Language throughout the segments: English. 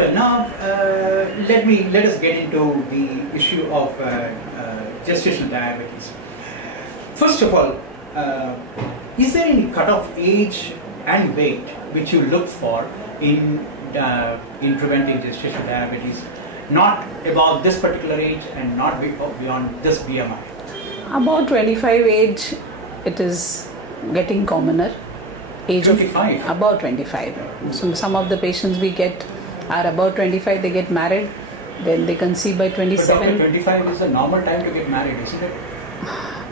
Doctor, now let us get into the issue of gestational diabetes. First of all, is there any cutoff age and weight which you look for in preventing gestational diabetes? Not about this particular age and not beyond this BMI. About 25 age, it is getting commoner. Age 25? Of about 25. So some of the patients we get are about 25, they get married, then they conceive by 27. But Doctor, 25 is the normal time to get married, isn't it?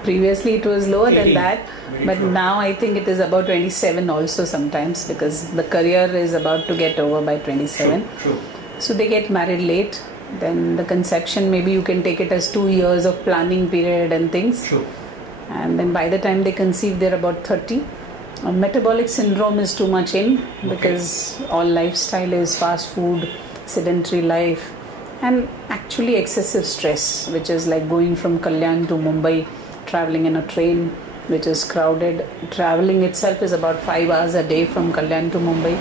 Previously it was lower 18, than that, but true. now I think it is about 27 also sometimes, because the career is about to get over by 27. True. So they get married late, then the conception, maybe you can take it as 2 years of planning period and things. True. And then by the time they conceive, they're about 30. Metabolic syndrome is too much in, because all lifestyle is fast food, sedentary life, and actually excessive stress, which is like going from Kalyan to Mumbai, traveling in a train which is crowded. Traveling itself is about 5 hours a day from Kalyan to Mumbai.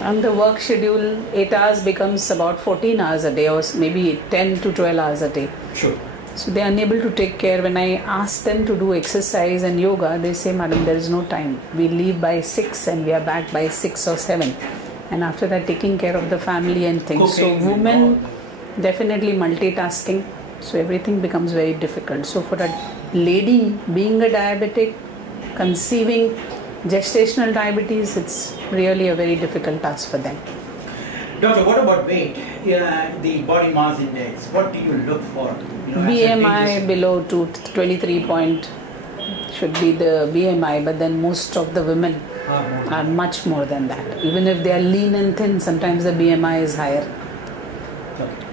And the work schedule, 8 hours becomes about 14 hours a day, or maybe 10 to 12 hours a day. Sure. So they are unable to take care. When I ask them to do exercise and yoga, they say, Madam, there is no time. We leave by 6 and we are back by 6 or 7. And after that, taking care of the family and things. Cooking, so women definitely multitasking. So everything becomes very difficult. So for a lady being a diabetic, conceiving gestational diabetes, it's really a very difficult task for them. Doctor, what about weight? The body mass index, what do you look for? BMI below 23 point should be the BMI, but then most of the women are much more than that. Even if they are lean and thin, sometimes the BMI is higher. Okay.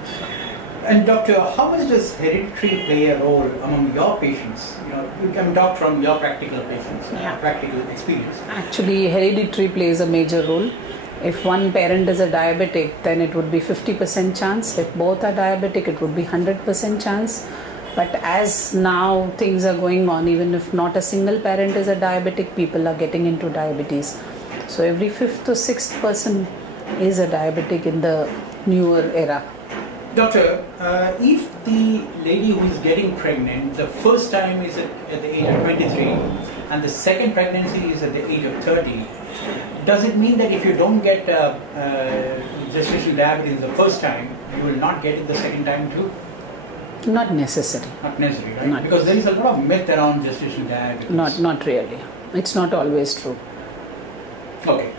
And doctor, how much does hereditary play a role among your patients? You can talk from your practical patients, practical experience. Actually, hereditary plays a major role. If one parent is a diabetic, then it would be 50% chance. If both are diabetic, it would be 100% chance. But as now things are going on, even if not a single parent is a diabetic, people are getting into diabetes. So every 5th or 6th person is a diabetic in the newer era. Doctor, if the lady who is getting pregnant, the first time is at the age of 23 and the second pregnancy is at the age of 30, does it mean that if you don't get gestational diabetes the first time, you will not get it the second time too? Not necessary. Not necessary, right? Not because there is a lot of myth around gestational diabetes. Not really. It's not always true. Okay.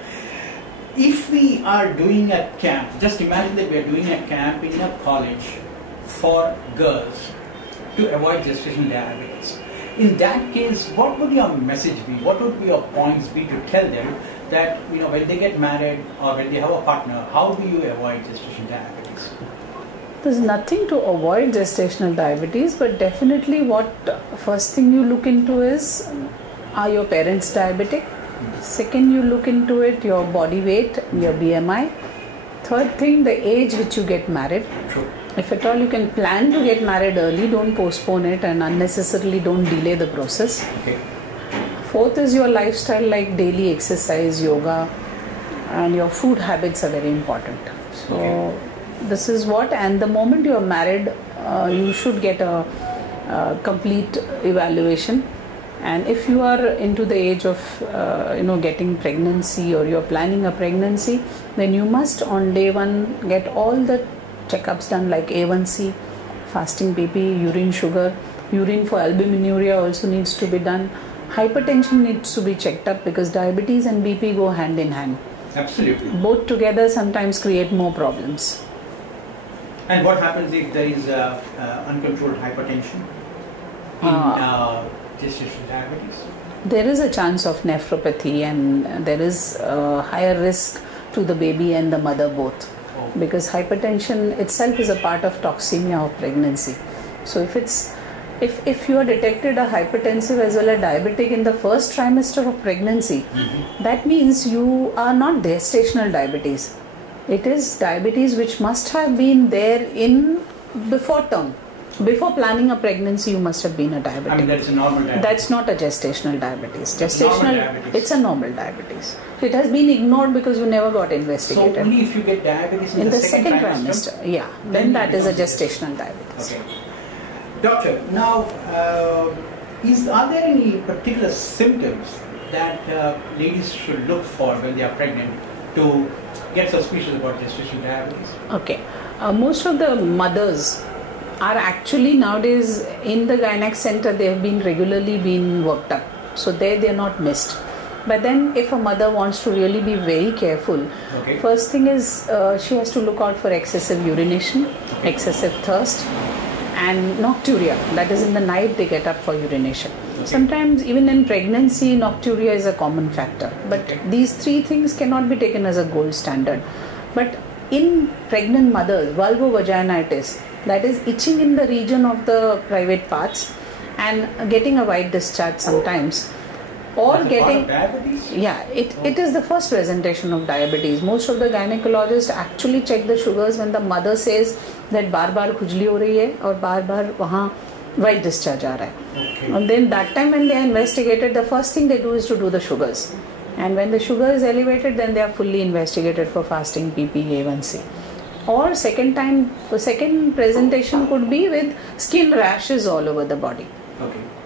If we are doing a camp, just imagine that we are doing a camp in a college for girls to avoid gestational diabetes. In that case, what would your message be? What would be your points be to tell them that when they get married or when they have a partner, how do you avoid gestational diabetes? There's nothing to avoid gestational diabetes, but definitely what first thing you look into is, are your parents diabetic? Second, you look into it, your body weight, your BMI. Third thing, the age which you get married. True. If at all you can plan to get married early, don't postpone it and unnecessarily don't delay the process. Okay. Fourth is your lifestyle, like daily exercise, yoga, and your food habits are very important. So this is what, and the moment you are married, you should get a complete evaluation. And if you are into the age of getting pregnancy or you're planning a pregnancy, then you must on day one get all the checkups done, like A1C, fasting BP, urine sugar, urine for albuminuria also needs to be done. Hypertension needs to be checked up, because diabetes and BP go hand in hand. Absolutely. Both together sometimes create more problems. And what happens if there is uncontrolled hypertension in gestational diabetes? There is a chance of nephropathy, and there is a higher risk to the baby and the mother both. Because hypertension itself is a part of toxemia of pregnancy. So if you are detected a hypertensive as well as diabetic in the first trimester of pregnancy, that means you are not gestational diabetes. It is diabetes which must have been there in before term. Before planning a pregnancy, you must have been a diabetic. I mean, that's a normal diabetes. That's not a gestational diabetes. Diabetes. It's a normal diabetes. It has been ignored because you never got investigated. So only if you get diabetes in the second trimester? Yeah, then that is a gestational diabetes. Okay. Doctor, now, are there any particular symptoms that ladies should look for when they are pregnant to get suspicious about gestational diabetes? Okay. Most of the mothers are actually nowadays in the gynaec center, they have been regularly been worked up. So they are not missed. But then if a mother wants to really be very careful, first thing is she has to look out for excessive urination, excessive thirst, and nocturia. That is in the night they get up for urination. Sometimes even in pregnancy, nocturia is a common factor. But these three things cannot be taken as a gold standard. But in pregnant mothers, vulvovaginitis, that is itching in the region of the private parts and getting a white discharge sometimes, or getting it is the first presentation of diabetes. Most of the gynecologists actually check the sugars when the mother says that बार-बार खुजली हो रही है और बार-बार वहाँ white discharge आ रहा है. And then that time when they are investigated, the first thing they do is to do the sugars. And when the sugar is elevated, then they are fully investigated for fasting PP, A1C. Or second presentation could be with skin rashes all over the body.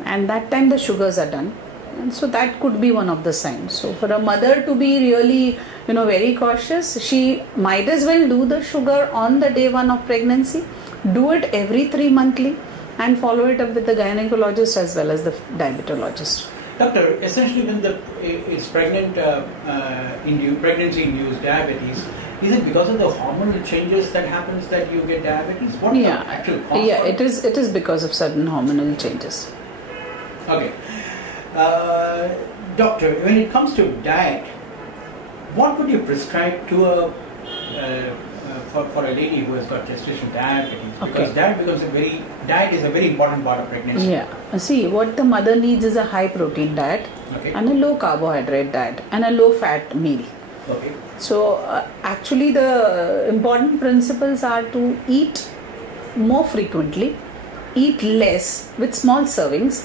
And that time the sugars are done. And so that could be one of the signs. So for a mother to be really, very cautious, she might as well do the sugar on the day 1 of pregnancy, do it every 3 monthly, and follow it up with the gynecologist as well as the diabetologist. Doctor, essentially when it's pregnancy-induced diabetes, is it because of the hormonal changes that happens that you get diabetes? What is the actual cause? Yeah, it is because of sudden hormonal changes. Okay. Doctor, when it comes to diet, what would you prescribe to for a lady who has got gestational diabetes? Because diet is a very important part of pregnancy. Yeah. See, what the mother needs is a high protein diet and a low carbohydrate diet and a low fat meal. So actually the important principles are to eat more frequently, eat less with small servings,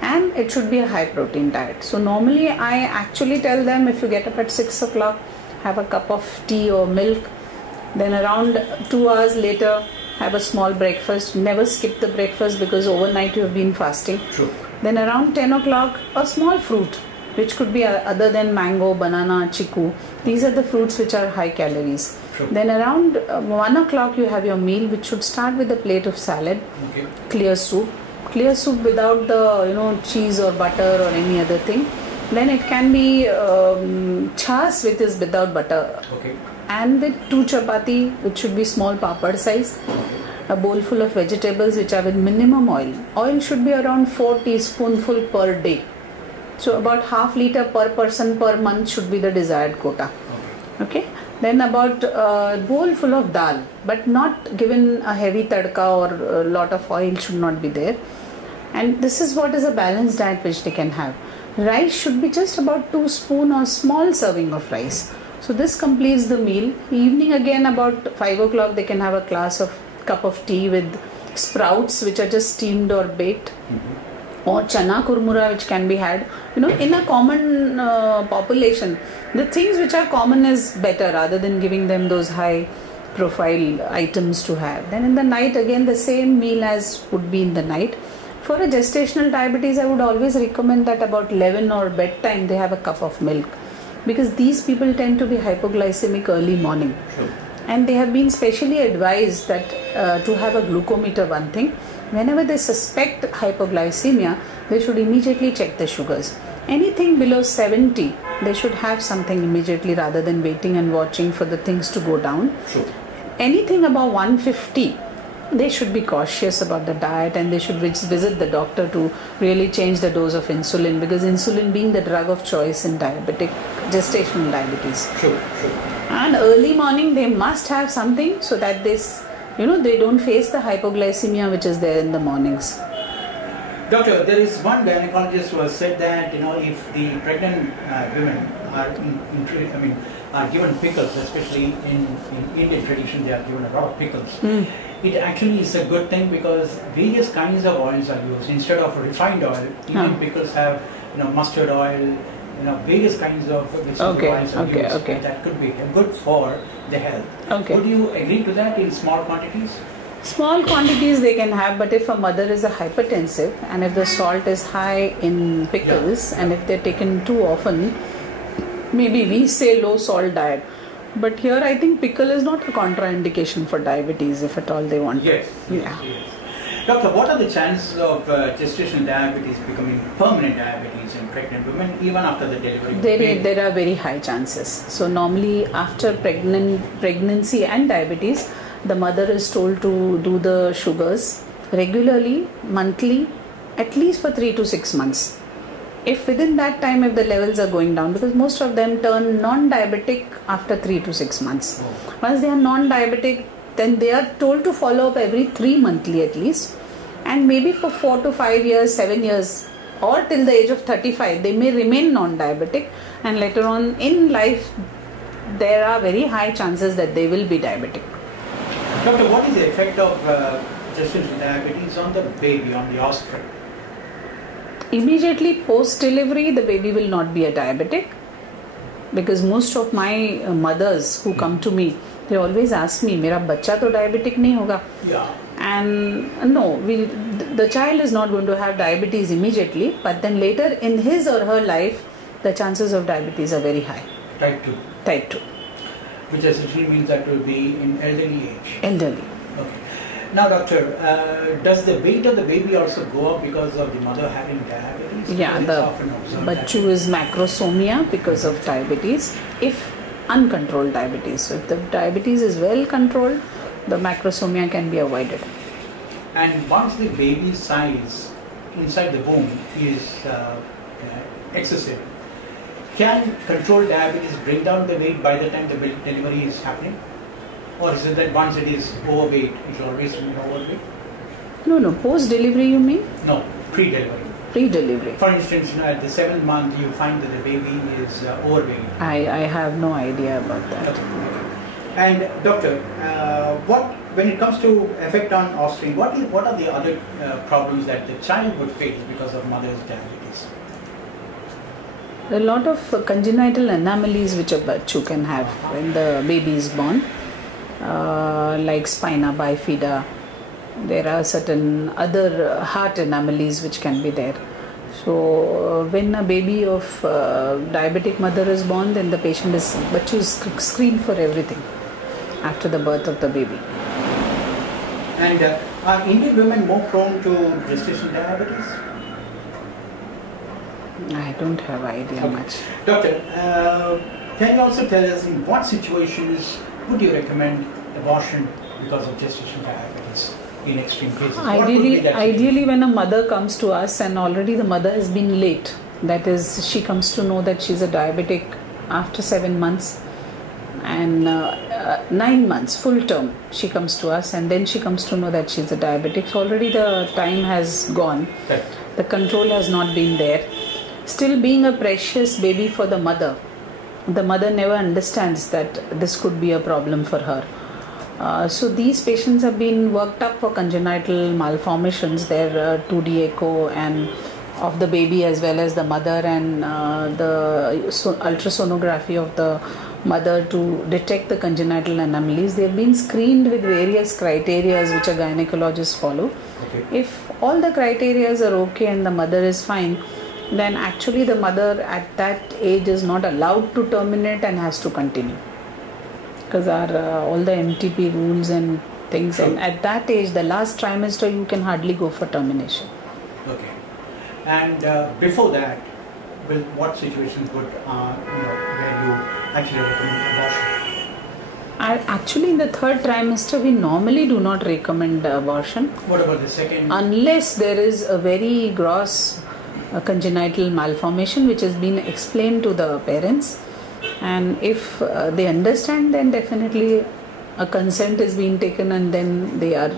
and it should be a high protein diet. So normally I actually tell them, if you get up at 6 o'clock, have a cup of tea or milk, then around 2 hours later have a small breakfast. Never skip the breakfast because overnight you have been fasting. Then around 10 o'clock a small fruit, which could be other than mango, banana, chiku. These are the fruits which are high calories. Then around 1 o'clock you have your meal, which should start with a plate of salad, clear soup without the cheese or butter or any other thing. Then it can be chas, which is without butter, and with 2 chapati, which should be small papad size, a bowl full of vegetables which are with minimum oil. Oil should be around 4 teaspoonful per day. So about half liter per person per month should be the desired quota. Then about a bowl full of dal, but not given a heavy tadka or a lot of oil should not be there. And this is what is a balanced diet which they can have. Rice should be just about 2 spoons or small serving of rice. So this completes the meal. Evening again about 5 o'clock they can have a cup of tea with sprouts which are just steamed or baked. Or chana kurmura which can be had. In a common population, the things which are common is better rather than giving them those high profile items to have. Then in the night again the same meal as would be in the night. For a gestational diabetes, I would always recommend that about 11 or bedtime they have a cup of milk, because these people tend to be hypoglycemic early morning. And they have been specially advised that to have a glucometer, one thing. Whenever they suspect hypoglycemia, they should immediately check the sugars. Anything below 70, they should have something immediately rather than waiting and watching for the things to go down. Anything above 150, they should be cautious about the diet and they should visit the doctor to really change the dose of insulin, because insulin being the drug of choice in gestational diabetes. And early morning they must have something so that they don't face the hypoglycemia which is there in the mornings. Doctor, there is one gynecologist who has said that if the pregnant women are given pickles, especially in Indian tradition, they are given a lot of pickles. it actually is a good thing because various kinds of oils are used instead of refined oil. Even pickles have, mustard oil, various kinds of vegetable oils are used. That could be good for the health. Would you agree to that in small quantities? Small quantities they can have, but if a mother is a hypertensive and if the salt is high in pickles and if they're taken too often, maybe we say low salt diet. But here I think pickle is not a contraindication for diabetes if at all they want. Yes. Doctor, what are the chances of gestational diabetes becoming permanent diabetes in pregnant women even after the delivery? There are very high chances. So normally after pregnancy and diabetes, the mother is told to do the sugars regularly, monthly, at least for 3 to 6 months. If within that time, if the levels are going down, because most of them turn non-diabetic after 3 to 6 months. Once they are non-diabetic, then they are told to follow up every 3 monthly at least, and maybe for 4 to 5 years, 7 years, or till the age of 35, they may remain non-diabetic, and later on in life, there are very high chances that they will be diabetic. Doctor, what is the effect of gestational diabetes on the baby, on the offspring? Immediately post-delivery, the baby will not be a diabetic, because most of my mothers who come to me, they always ask me, "Mera bachcha to diabetic nahi hoga?" And no, the child is not going to have diabetes immediately, but then later in his or her life, the chances of diabetes are very high. Type 2. Type 2. Which essentially means that will be in elderly age. Elderly. Okay. Now, doctor, does the weight of the baby also go up because of the mother having diabetes? Yeah, the bachchu is macrosomia because of diabetes, if uncontrolled diabetes. So if the diabetes is well controlled, the macrosomia can be avoided. And once the baby's size inside the womb is excessive, can controlled diabetes bring down the weight by the time the delivery is happening? Or is it that once it is overweight, it will always remain overweight? No. Post-delivery you mean? No, pre-delivery. Pre-delivery. For instance, at the 7th month, you find that the baby is overweight. I have no idea about that. Okay. And doctor, when it comes to effect on offspring, what are the other problems that the child would face because of mother's diabetes? There are a lot of congenital anomalies which a bachchu can have when the baby is born. Like spina bifida. There are certain other heart anomalies which can be there. So when a baby of diabetic mother is born, then the bachchu is screened for everything after the birth of the baby. And are Indian women more prone to gestational diabetes? I don't have idea much. Doctor, can you also tell us in what situations would you recommend abortion because of gestational diabetes in extreme cases? Ideally when a mother comes to us and already the mother has been late, that is, she comes to know that she's a diabetic after 7 months and 9 months, full term, she comes to us and then she comes to know that she's a diabetic. So already the time has gone, the control has not been there. Still being a precious baby for the mother never understands that this could be a problem for her. So these patients have been worked up for congenital malformations. Their 2D echo and of the baby as well as the mother and the ultrasonography of the mother to detect the congenital anomalies. They have been screened with various criteria which a gynecologist follow. If all the criteria are okay and the mother is fine, then actually the mother at that age is not allowed to terminate and has to continue, because all the MTP rules and things, and at that age, the last trimester, you can hardly go for termination. Okay. And before that, what situations would where you actually recommend abortion? Actually, in the 3rd trimester, we normally do not recommend abortion. What about the 2nd? Unless there is a very gross congenital malformation which has been explained to the parents, and if they understand, then definitely a consent is being taken and then they are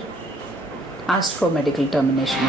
asked for medical termination.